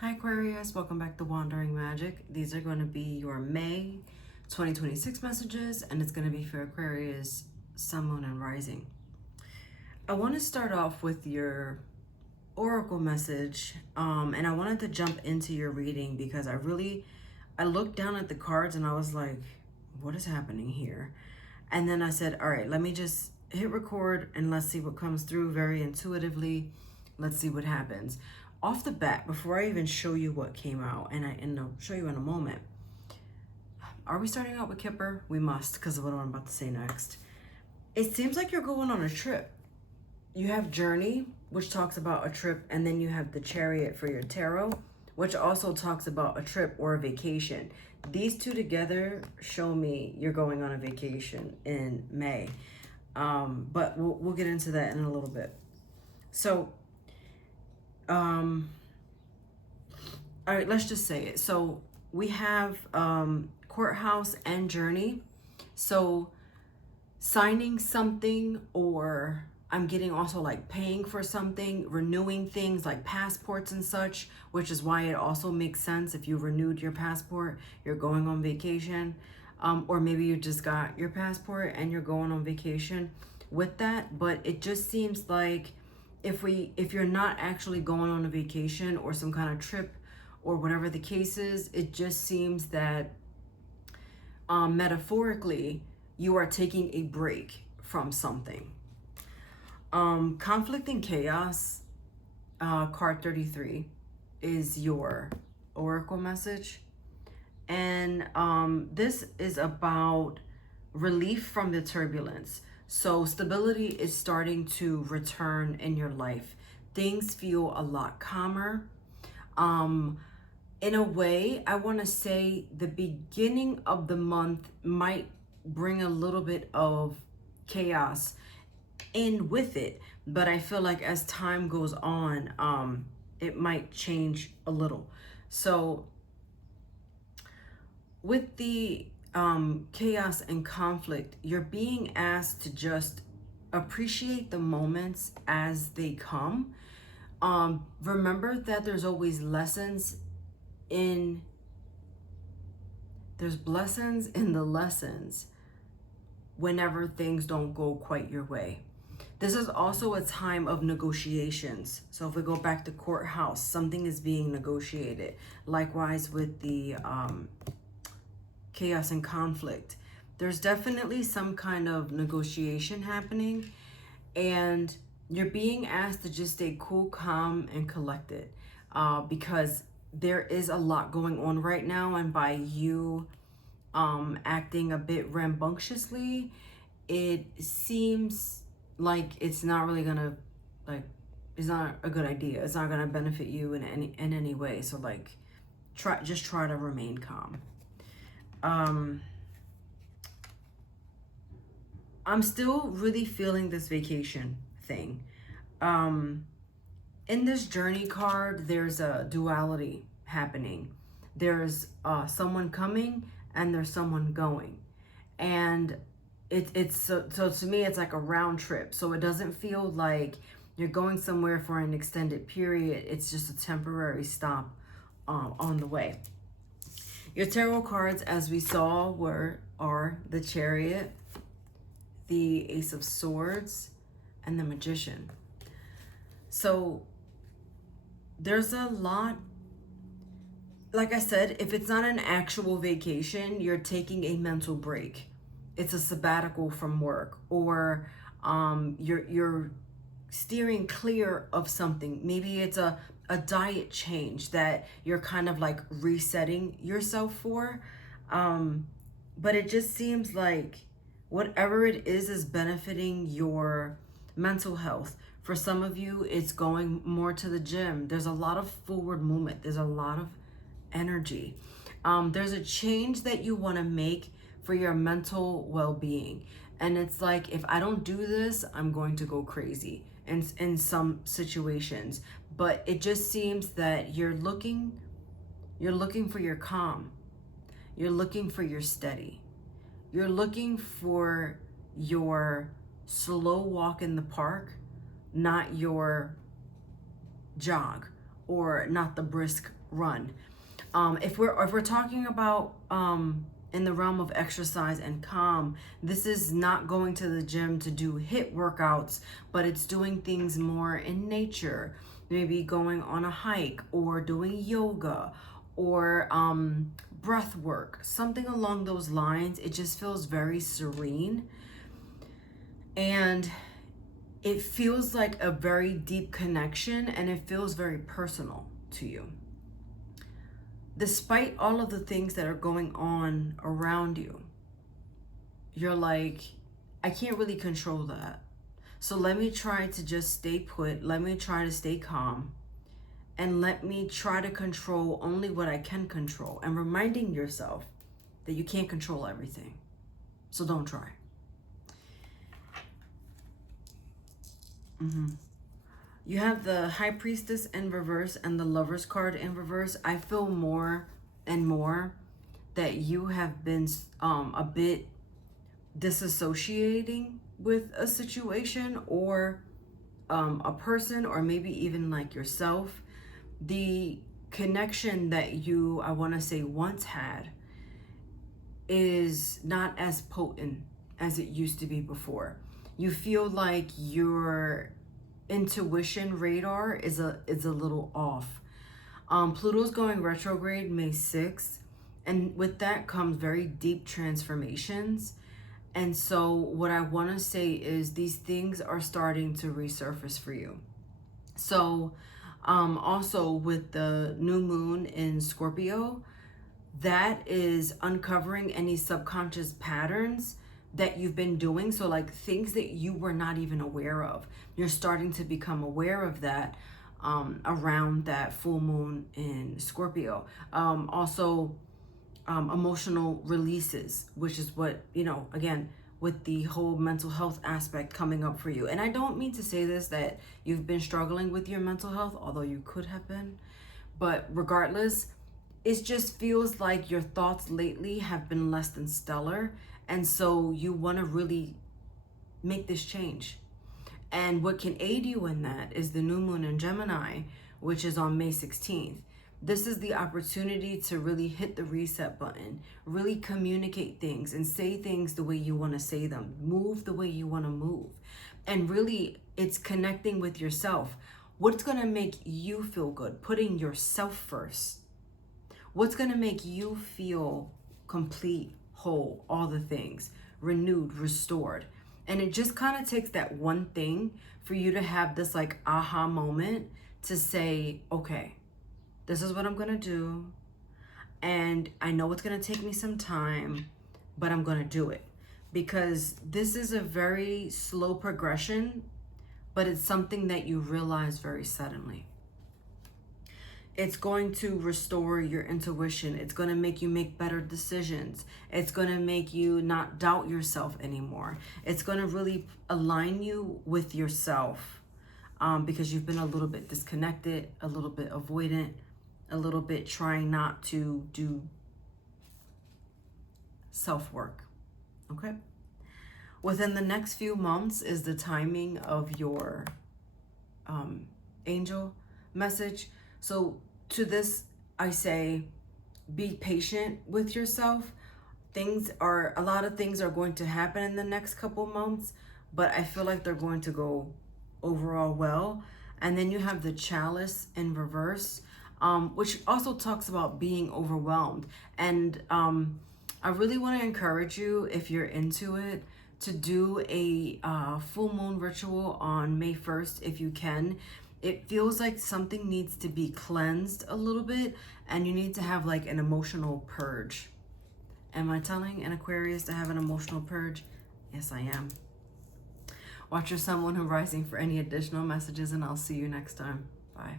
Hi Aquarius, welcome back to Wandering Magic. These are going to be your May 2026 messages, and it's going to be for Aquarius, Sun, Moon, and Rising. I want to start off with your oracle message, and I wanted to jump into your reading because I looked down at the cards and I was like, what is happening here? And then I said, all right, let me just hit record and let's see what comes through very intuitively. Let's see what happens. Off the bat, before I even show you what came out, and I'll show you in a moment, are we starting out with Kipper? We must, because of what I'm about to say next. It seems like you're going on a trip. You have Journey, which talks about a trip, and then you have the Chariot for your tarot, which also talks about a trip or a vacation. These two together show me you're going on a vacation in May. But we'll get into that in a little bit. So, all right, let's just say it. So we have Courthouse and Journey. So signing something, or I'm getting also like paying for something, renewing things like passports and such, which is why it also makes sense if you renewed your passport, you're going on vacation. Or maybe you just got your passport and you're going on vacation with that. But it just seems like if you're not actually going on a vacation or some kind of trip or whatever the case is, it just seems that metaphorically you are taking a break from something. Conflict and chaos, card 33 is your oracle message, and this is about relief from the turbulence. So stability is starting to return in your life. Things feel a lot calmer. In a way, I want to say the beginning of the month might bring a little bit of chaos in with it, but I feel like as time goes on, it might change a little. So with the chaos and conflict, you're being asked to just appreciate the moments as they come. Remember that there's always there's blessings in the lessons whenever things don't go quite your way. This is also a time of negotiations. So if we go back to Courthouse, something is being negotiated. Likewise with the chaos and conflict, there's definitely some kind of negotiation happening, and you're being asked to just stay cool, calm, and collected, because there is a lot going on right now, and by you acting a bit rambunctiously, it seems like it's not really gonna, like, it's not a good idea. It's not gonna benefit you in any way. So like, try to remain calm. I'm still really feeling this vacation thing. In this Journey card, there's a duality happening. There's someone coming and there's someone going. And it's so to me, it's like a round trip. So it doesn't feel like you're going somewhere for an extended period. It's just a temporary stop on the way. Your tarot cards, as we saw, are the Chariot, the Ace of Swords, and the Magician. So there's a lot. Like I said, if it's not an actual vacation, you're taking a mental break. It's a sabbatical from work, or you're steering clear of something. Maybe it's a diet change that you're kind of like resetting yourself for. But it just seems like whatever it is benefiting your mental health. For some of you, it's going more to the gym. There's a lot of forward movement. There's a lot of energy. There's a change that you want to make for your mental well-being. And it's like, if I don't do this, I'm going to go crazy in some situations. But it just seems that you're looking for your calm. You're looking for your steady. You're looking for your slow walk in the park, not your jog or not the brisk run. If we're talking about in the realm of exercise and calm, this is not going to the gym to do HIIT workouts, but it's doing things more in nature, maybe going on a hike or doing yoga or breath work, something along those lines. It just feels very serene, and it feels like a very deep connection, and it feels very personal to you. Despite all of the things that are going on around you, you're like, I can't really control that. So let me try to just stay put. Let me try to stay calm. And let me try to control only what I can control. And reminding yourself that you can't control everything. So don't try. You have the High Priestess in reverse and the Lover's card in reverse. I feel more and more that you have been a bit disassociating with a situation or a person, or maybe even like yourself. The connection that you, I want to say, once had is not as potent as it used to be before. You feel like your intuition radar is a little off. Pluto's going retrograde May 6th, and with that comes very deep transformations. And so what I want to say is these things are starting to resurface for you. So also with the new moon in Scorpio, that is uncovering any subconscious patterns that you've been doing. So like things that you were not even aware of, you're starting to become aware of that around that full moon in Scorpio. Also emotional releases, which is what, you know, again, with the whole mental health aspect coming up for you. And I don't mean to say this, that you've been struggling with your mental health, although you could have been, but regardless, it just feels like your thoughts lately have been less than stellar. And so you want to really make this change. And what can aid you in that is the new moon in Gemini, which is on May 16th. This is the opportunity to really hit the reset button, really communicate things and say things the way you want to say them, move the way you want to move. And really, it's connecting with yourself. What's going to make you feel good? Putting yourself first. What's going to make you feel complete, whole, all the things, renewed, restored. And it just kind of takes that one thing for you to have this like aha moment to say, okay, this is what I'm going to do. And I know it's going to take me some time, but I'm going to do it. Because this is a very slow progression, but it's something that you realize very suddenly. It's going to restore your intuition. It's going to make you make better decisions. It's going to make you not doubt yourself anymore. It's going to really align you with yourself because you've been a little bit disconnected, a little bit avoidant, a little bit trying not to do self-work, okay? Within the next few months is the timing of your angel message. So to this, I say, be patient with yourself. A lot of things are going to happen in the next couple months, but I feel like they're going to go overall well. And then you have the chalice in reverse, which also talks about being overwhelmed. And I really want to encourage you, if you're into it, to do a full moon ritual on May 1st if you can. It feels like something needs to be cleansed a little bit, and you need to have like an emotional purge. Am I telling an Aquarius to have an emotional purge? Yes, I am. Watch your Sun, Moon, and Rising for any additional messages, and I'll see you next time. Bye.